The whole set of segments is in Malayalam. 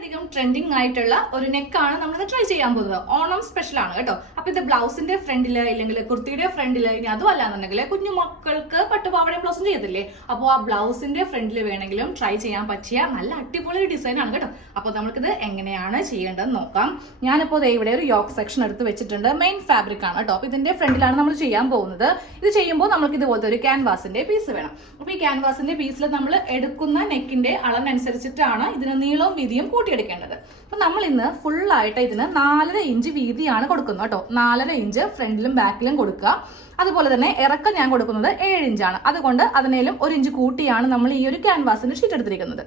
വളരെയധികം ട്രെൻഡിങ് ആയിട്ടുള്ള ഒരു നെക്കാണ് നമ്മൾ ട്രൈ ചെയ്യാൻ പോകുന്നത്. ഓണം സ്പെഷ്യൽ ആണ് കേട്ടോ. അപ്പൊ ഇത് ബ്ലൗസിന്റെ ഫ്രണ്ടിൽ ഇല്ലെങ്കിൽ കുർത്തിയുടെ ഫ്രണ്ടിൽ ഇനി അതും അല്ലാന്നുണ്ടെങ്കിൽ കുഞ്ഞു മക്കൾക്ക് പട്ടുപാവടയും ബ്ലൗസും ചെയ്യത്തില്ലേ? അപ്പോൾ ആ ബ്ലൗസിന്റെ ഫ്രണ്ടിൽ വേണമെങ്കിലും ട്രൈ ചെയ്യാൻ പറ്റിയ നല്ല അടിപൊളി ഡിസൈൻ ആണ് കേട്ടോ. അപ്പോൾ നമുക്കിത് എങ്ങനെയാണ് ചെയ്യേണ്ടതെന്ന് നോക്കാം. ഞാനിപ്പോൾ ഇവിടെ ഒരു യോക്ക് സെക്ഷൻ എടുത്ത് വെച്ചിട്ടുണ്ട്. മെയിൻ ഫാബ്രിക് ആണ് കേട്ടോ. അപ്പോൾ ഇതിന്റെ ഫ്രണ്ടിലാണ് നമ്മൾ ചെയ്യാൻ പോകുന്നത്. ഇത് ചെയ്യുമ്പോൾ നമുക്ക് ഇതുപോലത്തെ ഒരു ക്യാൻവാസിന്റെ പീസ് വേണം. അപ്പോൾ ഈ ക്യാൻവാസിന്റെ പീസിൽ നമ്മൾ എടുക്കുന്ന നെക്കിന്റെ അളവനുസരിച്ചിട്ടാണ് ഇതിന് നീളവും വീതിയും കൂട്ടിയെടുക്കേണ്ടത്. അപ്പൊ നമ്മൾ ഇന്ന് ഫുൾ ആയിട്ട് ഇതിന് നാലര ഇഞ്ച് വീതിയാണ് കൊടുക്കുന്നത് കേട്ടോ. നാലര ഇഞ്ച് ഫ്രണ്ടിലും ബാക്കിലും കൊടുക്കുക. അതുപോലെ തന്നെ ഇറക്കം ഞാൻ കൊടുക്കുന്നത് ഏഴ് ഇഞ്ചാണ് അതുകൊണ്ട് അതിനേലും ഒരു ഇഞ്ച് കൂട്ടിയാണ് നമ്മൾ ഈ ഒരു ക്യാൻവാസിന് ഷീറ്റ് എടുത്തിരിക്കുന്നത്.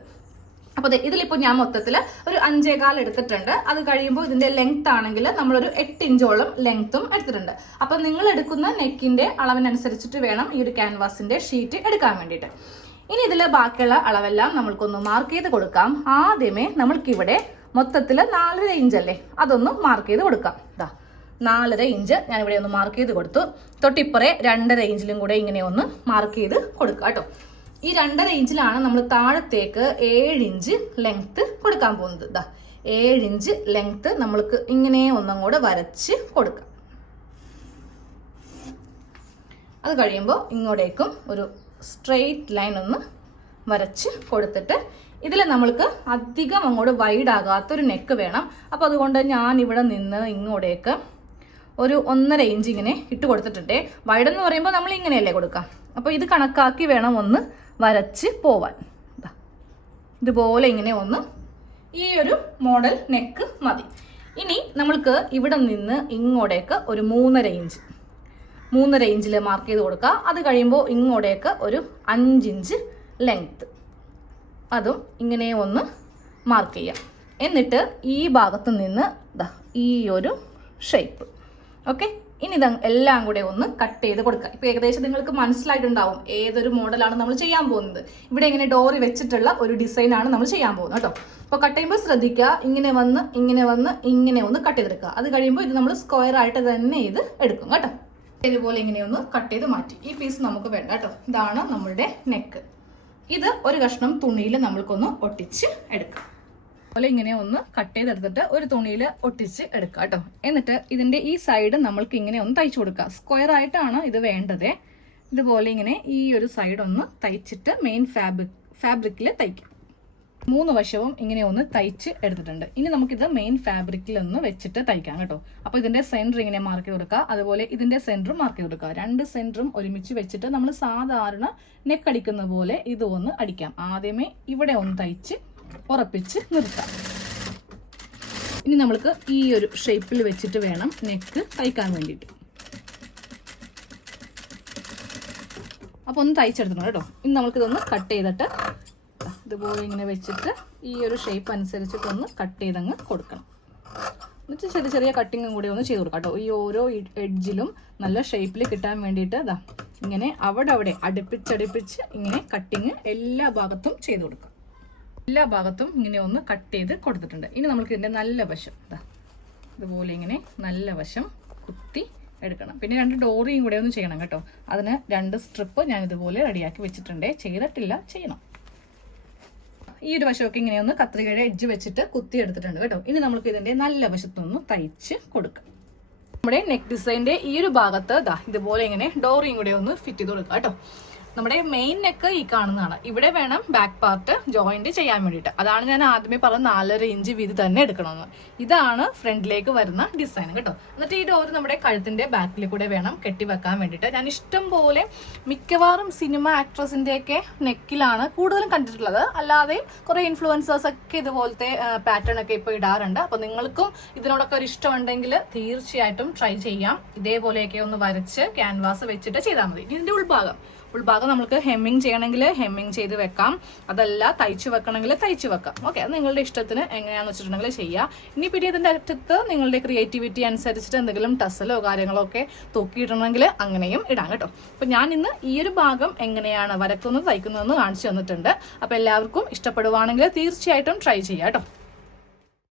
അപ്പോൾ ഇതിലിപ്പോൾ ഞാൻ മൊത്തത്തിൽ ഒരു അഞ്ചേകാൽ എടുത്തിട്ടുണ്ട്. അത് കഴിയുമ്പോൾ ഇതിന്റെ ലെങ്ത് ആണെങ്കിൽ നമ്മളൊരു എട്ട് ഇഞ്ചോളം ലെങ്ത്തും എടുത്തിട്ടുണ്ട്. അപ്പോൾ നിങ്ങൾ എടുക്കുന്ന നെക്കിന്റെ അളവിനനുസരിച്ചിട്ട് വേണം ഈ ഒരു ക്യാൻവാസിന്റെ ഷീറ്റ് എടുക്കാൻ വേണ്ടിയിട്ട്. ഇനി ഇതിലെ ബാക്കിയുള്ള അളവെല്ലാം നമ്മൾക്കൊന്ന് മാർക്ക് ചെയ്ത് കൊടുക്കാം. ആദ്യമേ നമ്മൾക്കിവിടെ മൊത്തത്തിൽ നാലര ഇഞ്ച് അല്ലേ? അതൊന്ന് മാർക്ക് ചെയ്ത് കൊടുക്കാം. ഇതാ നാലര ഇഞ്ച് ഞാൻ ഇവിടെ ഒന്ന് മാർക്ക് ചെയ്ത് കൊടുത്തു. തൊട്ടിപ്പുറേ രണ്ടര ഇഞ്ചിലും കൂടെ ഇങ്ങനെ ഒന്ന് മാർക്ക് ചെയ്ത് കൊടുക്കുക കേട്ടോ. ഈ രണ്ടര ഇഞ്ചിലാണ് നമ്മൾ താഴത്തേക്ക് ഏഴ് ഇഞ്ച് ലെങ്ത് കൊടുക്കാൻ പോകുന്നത്. ഇതാ ഏഴ് ഇഞ്ച് ലെങ്ത് നമ്മൾക്ക് ഇങ്ങനെ ഒന്നും കൂടെ വരച്ച് കൊടുക്കാം. അത് കഴിയുമ്പോൾ ഇങ്ങോട്ടേക്കും ഒരു സ്ട്രെയിറ്റ് ലൈൻ ഒന്ന് വരച്ച് കൊടുത്തിട്ട് ഇതിൽ നമ്മൾക്ക് അധികം അങ്ങോട്ട് വൈഡ് ആകാത്തൊരു നെക്ക് വേണം. അപ്പോൾ അതുകൊണ്ട് ഞാൻ ഇവിടെ നിന്ന് ഇങ്ങോട്ടേക്ക് ഒരു ഒന്നര ഇഞ്ച് ഇങ്ങനെ ഇട്ട് കൊടുത്തിട്ടുണ്ട്. വൈഡ് എന്ന് പറയുമ്പോൾ നമ്മൾ ഇങ്ങനെയല്ലേ കൊടുക്കാം. അപ്പോൾ ഇത് കണക്കാക്കി വേണം ഒന്ന് വരച്ച് പോവാൻ. ഇതുപോലെ ഇങ്ങനെ ഒന്ന് ഈ ഒരു മോഡൽ നെക്ക് മതി. ഇനി നമ്മൾക്ക് ഇവിടെ നിന്ന് ഇങ്ങോട്ടേക്ക് ഒരു മൂന്നര ഇഞ്ച് മൂന്നര ഇഞ്ചിൽ മാർക്ക് ചെയ്ത് കൊടുക്കുക അത് കഴിയുമ്പോൾ ഇങ്ങോട്ടേക്ക് ഒരു അഞ്ചിഞ്ച് ലെങ്ത്ത് അതും ഇങ്ങനെ ഒന്ന് മാർക്ക് ചെയ്യാം. എന്നിട്ട് ഈ ഭാഗത്ത് നിന്ന് ഈ ഒരു ഷേപ്പ് ഓക്കെ ഇനി ഇത് എല്ലാം കൂടെ ഒന്ന് കട്ട് ചെയ്ത് കൊടുക്കുക ഇപ്പം ഏകദേശം നിങ്ങൾക്ക് മനസ്സിലായിട്ടുണ്ടാവും ഏതൊരു മോഡലാണ് നമ്മൾ ചെയ്യാൻ പോകുന്നത്. ഇവിടെ ഇങ്ങനെ ഡോറി വെച്ചിട്ടുള്ള ഒരു ഡിസൈനാണ് നമ്മൾ ചെയ്യാൻ പോകുന്നത് കേട്ടോ. അപ്പോൾ കട്ട് ചെയ്യുമ്പോൾ ശ്രദ്ധിക്കുക ഇങ്ങനെ വന്ന് ഇങ്ങനെ വന്ന് ഇങ്ങനെ ഒന്ന് കട്ട് ചെയ്തെടുക്കുക അത് കഴിയുമ്പോൾ ഇത് നമ്മൾ സ്ക്വയർ ആയിട്ട് തന്നെ ഇത് എടുക്കും കേട്ടോ. ഇതുപോലെ ഇങ്ങനെയൊന്ന് കട്ട് ചെയ്ത് മാറ്റി. ഈ പീസ് നമുക്ക് വേണ്ട കേട്ടോ ഇതാണ് നമ്മളുടെ നെക്ക് ഇത് ഒരു കഷ്ണം തുണിയിൽ നമ്മൾക്കൊന്ന് ഒട്ടിച്ച് എടുക്കാം. അതുപോലെ ഇങ്ങനെ ഒന്ന് കട്ട് ചെയ്തെടുത്തിട്ട് ഒരു തുണിയിൽ ഒട്ടിച്ച് എടുക്കുക കേട്ടോ എന്നിട്ട് ഇതിന്റെ ഈ സൈഡ് നമ്മൾക്ക് ഇങ്ങനെ ഒന്ന് തയ്ച്ചു കൊടുക്കുക സ്ക്വയർ ആയിട്ടാണ് ഇത് വേണ്ടത്. ഇതുപോലെ ഇങ്ങനെ ഈ ഒരു സൈഡ് ഒന്ന് തയ്ച്ചിട്ട് മെയിൻ ഫാബ്രിക് ഫാബ്രിക്കിൽ തയ്ക്കാം. മൂന്ന് വശവും ഇങ്ങനെ ഒന്ന് തയ്ച്ച് എടുത്തിട്ടുണ്ട്. ഇനി നമുക്കിത് മെയിൻ ഫാബ്രിക്കിൽ ഒന്ന് വെച്ചിട്ട് തയ്ക്കാം കേട്ടോ. അപ്പോൾ ഇതിന്റെ സെന്റർ ഇങ്ങനെ മാർക്ക് ചെയ്ത് കൊടുക്കുക. അതുപോലെ ഇതിന്റെ സെന്ററും മാർക്ക് ചെയ്ത് കൊടുക്കുക. രണ്ട് സെന്ററും ഒരുമിച്ച് വെച്ചിട്ട് നമ്മൾ സാധാരണ നെക്ക് അടിക്കുന്ന പോലെ ഇത് ഒന്ന് അടിക്കാം. ആദ്യമേ ഇവിടെ ഒന്ന് തയ്ച്ച് ഉറപ്പിച്ച് നിർത്താം. ഇനി നമ്മൾക്ക് ഈ ഒരു ഷേപ്പിൽ വെച്ചിട്ട് വേണം നെക്ക് തയ്ക്കാൻ വേണ്ടിയിട്ട്. അപ്പോൾ ഒന്ന് തയ്ച്ചെടുക്കണം കേട്ടോ. ഇനി നമുക്കിതൊന്ന് കട്ട് ചെയ്തിട്ട് ഇതുപോലെ ഇങ്ങനെ വെച്ചിട്ട് ഈ ഒരു ഷേപ്പ് അനുസരിച്ചിട്ടൊന്ന് കട്ട് ചെയ്തങ്ങ് കൊടുക്കണം. എന്നിട്ട് ചെറിയ ചെറിയ കട്ടിങ്ങും കൂടി ഒന്ന് ചെയ്ത് കൊടുക്കാം കേട്ടോ. ഈ ഓരോ എഡ്ജിലും നല്ല ഷേപ്പിൽ കിട്ടാൻ വേണ്ടിയിട്ട് ഇതാ ഇങ്ങനെ അവിടെ അവിടെ അടുപ്പിച്ചടുപ്പിച്ച് ഇങ്ങനെ കട്ടിങ് എല്ലാ ഭാഗത്തും ചെയ്ത് കൊടുക്കുക എല്ലാ ഭാഗത്തും ഇങ്ങനെ ഒന്ന് കട്ട് ചെയ്ത് കൊടുത്തിട്ടുണ്ട്. ഇനി നമുക്ക് ഇതിന്റെ നല്ല വശം ഇതാ ഇതുപോലെ ഇങ്ങനെ നല്ല വശം കുത്തി എടുക്കണം. പിന്നെ രണ്ട് ഡോറിയും കൂടെ ഒന്ന് ചെയ്യണം കേട്ടോ. അതിന് രണ്ട് സ്ട്രിപ്പ് ഞാൻ ഇതുപോലെ റെഡിയാക്കി വെച്ചിട്ടുണ്ട്. ചെയ്തിട്ടില്ല ചെയ്യണം. ഈ ഒരു വശമൊക്കെ ഇങ്ങനെ ഒന്ന് കത്രികയുടെ എഡ്ജ് വെച്ചിട്ട് കുത്തി എടുത്തിട്ടുണ്ട് കേട്ടോ. ഇനി നമുക്ക് ഇതിന്റെ നല്ല വശത്തൊന്ന് തയ്ച്ച് കൊടുക്കാം. നമ്മുടെ നെക്ക് ഡിസൈന്റെ ഈ ഒരു ഭാഗത്ത് ഇതാ ഇതുപോലെ ഇങ്ങനെ ഡോറിയും കൂടെ ഒന്ന് ഫിറ്റ് ചെയ്ത് കൊടുക്കാം കേട്ടോ. നമ്മുടെ മെയിൻ നെക്ക് ഈ കാണുന്നതാണ്. ഇവിടെ വേണം ബാക്ക് പാർട്ട് ജോയിന്റ് ചെയ്യാൻ വേണ്ടിയിട്ട്. അതാണ് ഞാൻ ആദ്യമേ പറഞ്ഞ നാലര ഇഞ്ച് വീതി തന്നെ എടുക്കണമെന്ന്. ഇതാണ് ഫ്രണ്ടിലേക്ക് വരുന്ന ഡിസൈൻ കേട്ടോ. എന്നിട്ട് ഈ ഡോർ നമ്മുടെ കഴുത്തിന്റെ ബാക്കിൽ കൂടെ വേണം കെട്ടി വെക്കാൻ വേണ്ടിയിട്ട്. ഞാൻ ഇഷ്ടം പോലെ മിക്കവാറും സിനിമ ആക്ട്രസിന്റെ ഒക്കെ നെക്കിലാണ് കൂടുതലും കണ്ടിട്ടുള്ളത്. അല്ലാതെ കുറെ ഇൻഫ്ലുവൻസേഴ്സ് ഒക്കെ ഇതുപോലത്തെ പാറ്റേൺ ഒക്കെ ഇപ്പോൾ ഇടാറുണ്ട്. അപ്പൊ നിങ്ങൾക്കും ഇതിനോടൊക്കെ ഒരു ഇഷ്ടമുണ്ടെങ്കിൽ തീർച്ചയായിട്ടും ട്രൈ ചെയ്യാം. ഇതേപോലെയൊക്കെ ഒന്ന് വരച്ച് ക്യാൻവാസ് വെച്ചിട്ട് ചെയ്താൽ മതി. ഇതിന്റെ ഉൾഭാഗം ഉൾഭാഗം നമുക്ക് ഹെമ്മിങ് ചെയ്യണമെങ്കിൽ ഹെമ്മിങ് ചെയ്ത് വെക്കാം. അതല്ല തയ്ച്ചു വെക്കണമെങ്കിൽ തയ്ച്ചു വെക്കാം. ഓക്കെ അത് നിങ്ങളുടെ ഇഷ്ടത്തിന് എങ്ങനെയാണെന്ന് വെച്ചിട്ടുണ്ടെങ്കിൽ ചെയ്യാം. ഇനി പിന്നെ ഇതിന്റെ അറ്റത്ത് നിങ്ങളുടെ ക്രിയേറ്റിവിറ്റി അനുസരിച്ചിട്ട് എന്തെങ്കിലും ടസലോ കാര്യങ്ങളോ ഒക്കെ തൂക്കിയിടണമെങ്കിൽ അങ്ങനെയും ഇടാം കേട്ടോ. അപ്പം ഞാൻ ഇന്ന് ഈ ഒരു ഭാഗം എങ്ങനെയാണ് വരക്കുന്നത് തയ്ക്കുന്നതെന്ന് കാണിച്ചു തന്നിട്ടുണ്ട്. അപ്പോൾ എല്ലാവർക്കും ഇഷ്ടപ്പെടുവാണെങ്കിൽ തീർച്ചയായിട്ടും ട്രൈ ചെയ്യാം കേട്ടോ.